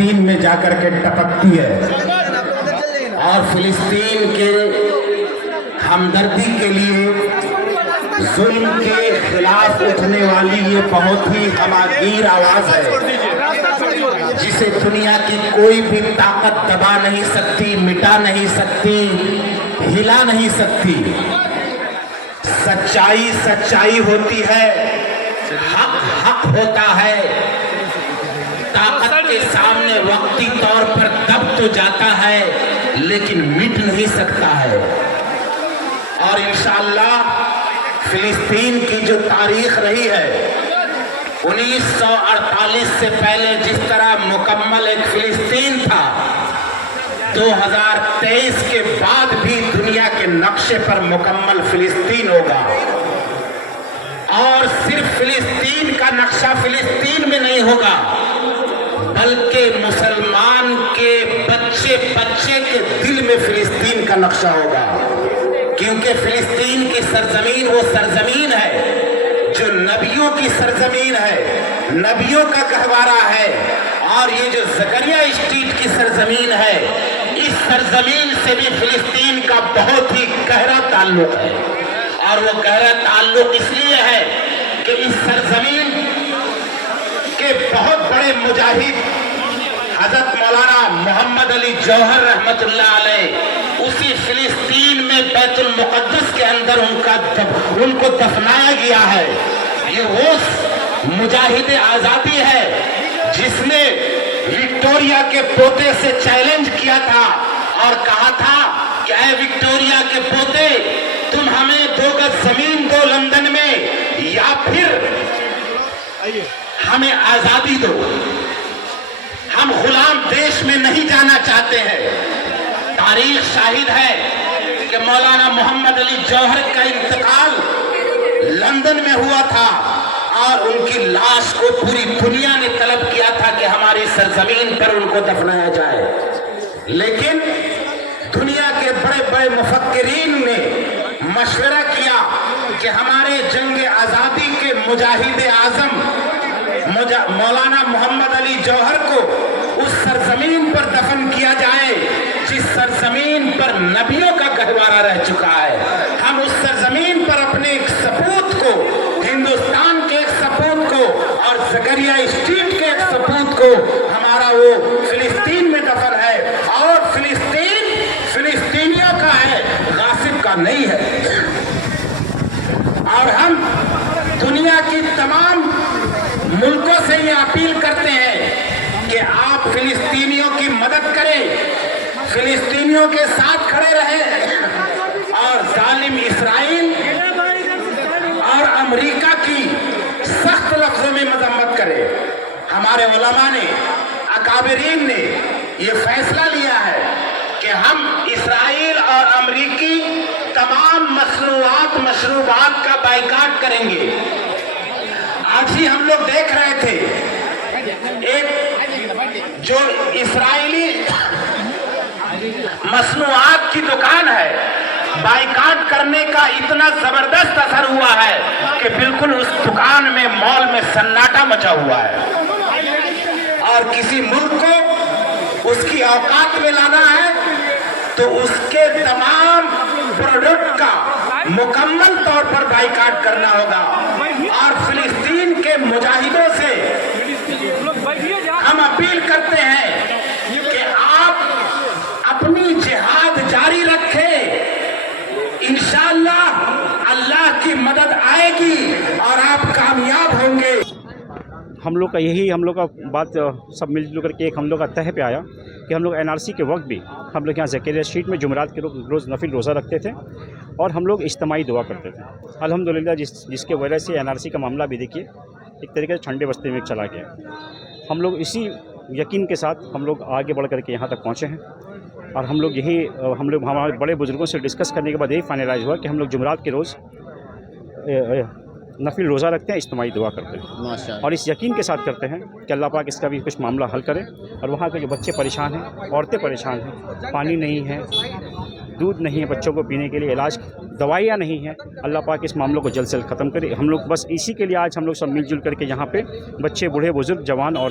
فلسطین میں جا کر کے ٹپکتی ہے اور فلسطین کے ہمدردی کے لیے ظلم کے خلاف اٹھنے والی یہ بہت ہی ہماگیر آواز ہے جسے دنیا کی کوئی بھی طاقت دبا نہیں سکتی، مٹا نہیں سکتی، ہلا نہیں سکتی۔ سچائی سچائی ہوتی ہے، حق حق ہوتا ہے، طاقت کے سامنے وقتی طور پر دب تو جاتا ہے لیکن مٹ نہیں سکتا ہے۔ اور انشاءاللہ فلسطین کی جو تاریخ رہی ہے 1948 سے پہلے جس طرح مکمل ایک فلسطین تھا، 2023 کے بعد بھی دنیا کے نقشے پر مکمل فلسطین ہوگا۔ اور صرف فلسطین کا نقشہ فلسطین میں نہیں ہوگا بلکہ مسلمان کے بچے بچے کے دل میں فلسطین کا نقشہ ہوگا، کیونکہ فلسطین کی سرزمین وہ سرزمین ہے جو نبیوں کی سرزمین ہے، نبیوں کا گہوارہ ہے۔ اور یہ جو زکریا اسٹریٹ کی سرزمین ہے، اس سرزمین سے بھی فلسطین کا بہت ہی گہرا تعلق ہے۔ اور وہ گہرا تعلق اس لیے ہے کہ اس سرزمین کے بہت بڑے مجاہد حضرت مولانا محمد علی جوہر رحمت اللہ علیہ اسی فلسطین میں بیت المقدس کے اندر ان کو دفنایا گیا ہے۔ یہ وہ مجاہد آزادی ہے جس نے وکٹوریا کے پوتے سے چیلنج کیا تھا اور کہا تھا کہ اے وکٹوریا کے پوتے، تم ہمیں 2 گز زمین دو لندن میں یا پھر ہمیں آزادی دو، ہم غلام دیش میں نہیں جانا چاہتے ہیں۔ تاریخ شاہد ہے کہ مولانا محمد علی جوہر کا انتقال لندن میں ہوا تھا اور ان کی لاش کو پوری دنیا نے طلب کیا تھا کہ ہماری سرزمین پر ان کو دفنایا جائے، لیکن دنیا کے بڑے بڑے مفکرین نے مشورہ کیا کہ ہمارے جنگ آزادی کے مجاہد اعظم مولانا محمد علی جوہر کو اس سرزمین پر دفن کیا جائے جس سرزمین پر نبیوں کا گہوارہ رہ چکا ہے۔ ہم اس سرزمین پر اپنے ایک سپوت کو، ہندوستان کے ایک سپوت کو اور زکریا اسٹریٹ کے ایک سپوت کو ہمارا وہ فلسطین میں دفن ہے، اور فلسطین فلسطینیوں کا ہے، غاصب کا نہیں ہے۔ اور ہم دنیا کی تمام ملکوں سے یہ اپیل کرتے ہیں کہ آپ فلسطینیوں کی مدد کریں، فلسطینیوں کے ساتھ کھڑے رہیں اور ظالم اسرائیل اور امریکہ کی سخت لفظوں میں مذمت کریں۔ ہمارے علماء نے، اکابرین نے یہ فیصلہ لیا ہے کہ ہم اسرائیل اور امریکی تمام مصنوعات مشروبات کا بائیکاٹ کریں گے۔ آج ہی ہم لوگ دیکھ رہے تھے ایک جو اسرائیلی مصنوعات کی دکان ہے، بائیکاٹ کرنے کا اتنا زبردست اثر ہوا ہے کہ بالکل اس دکان میں مال میں سناٹا مچا ہوا ہے۔ اور کسی ملک کو اس کی اوقات میں لانا ہے تو اس کے تمام پروڈکٹ کا مکمل طور پر بائیکاٹ کرنا ہوگا۔ اور فلسطین کے مجاہدوں سے ہم اپیل کرتے ہیں کہ آپ اپنی جہاد جاری رکھیں، انشاءاللہ اللہ کی مدد آئے گی اور آپ کامیاب ہوں گے۔ ہم لوگ کا بات سب مل جل کر کے ایک ہم لوگ کا تہہ پہ آیا کہ ہم لوگ NRC کے وقت بھی ہم لوگ یہاں زکریا اسٹریٹ میں جمعرات کے روز نفل روزہ رکھتے تھے اور ہم لوگ اجتماعی دعا کرتے تھے۔ الحمدللہ جس کے وجہ سے NRC کا معاملہ بھی دیکھیے ایک طریقے سے ٹھنڈے بستے میں چلا گیا۔ ہم لوگ اسی یقین کے ساتھ ہم لوگ آگے بڑھ کر کے یہاں تک پہنچے ہیں اور ہم لوگ ہمارے بڑے بزرگوں سے ڈسکس کرنے کے بعد یہی فائنلائز ہوا کہ ہم لوگ جمعرات کے روز نفل روزہ رکھتے ہیں، اجتماعی دعا کرتے ہیں اور اس یقین کے ساتھ کرتے ہیں کہ اللہ پاک اس کا بھی کچھ معاملہ حل کرے۔ اور وہاں کے جو بچے پریشان ہیں، عورتیں پریشان ہیں، پانی نہیں ہے، دودھ نہیں ہے بچوں کو پینے کے لیے، علاج دوائیاں نہیں ہیں، اللہ پاک اس معاملوں کو جلد سے جلد ختم کرے۔ ہم لوگ بس اسی کے لیے آج ہم لوگ سب مل جل کر کے یہاں پہ بچے، بوڑھے، بزرگ، جوان اور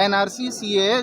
NRC CAA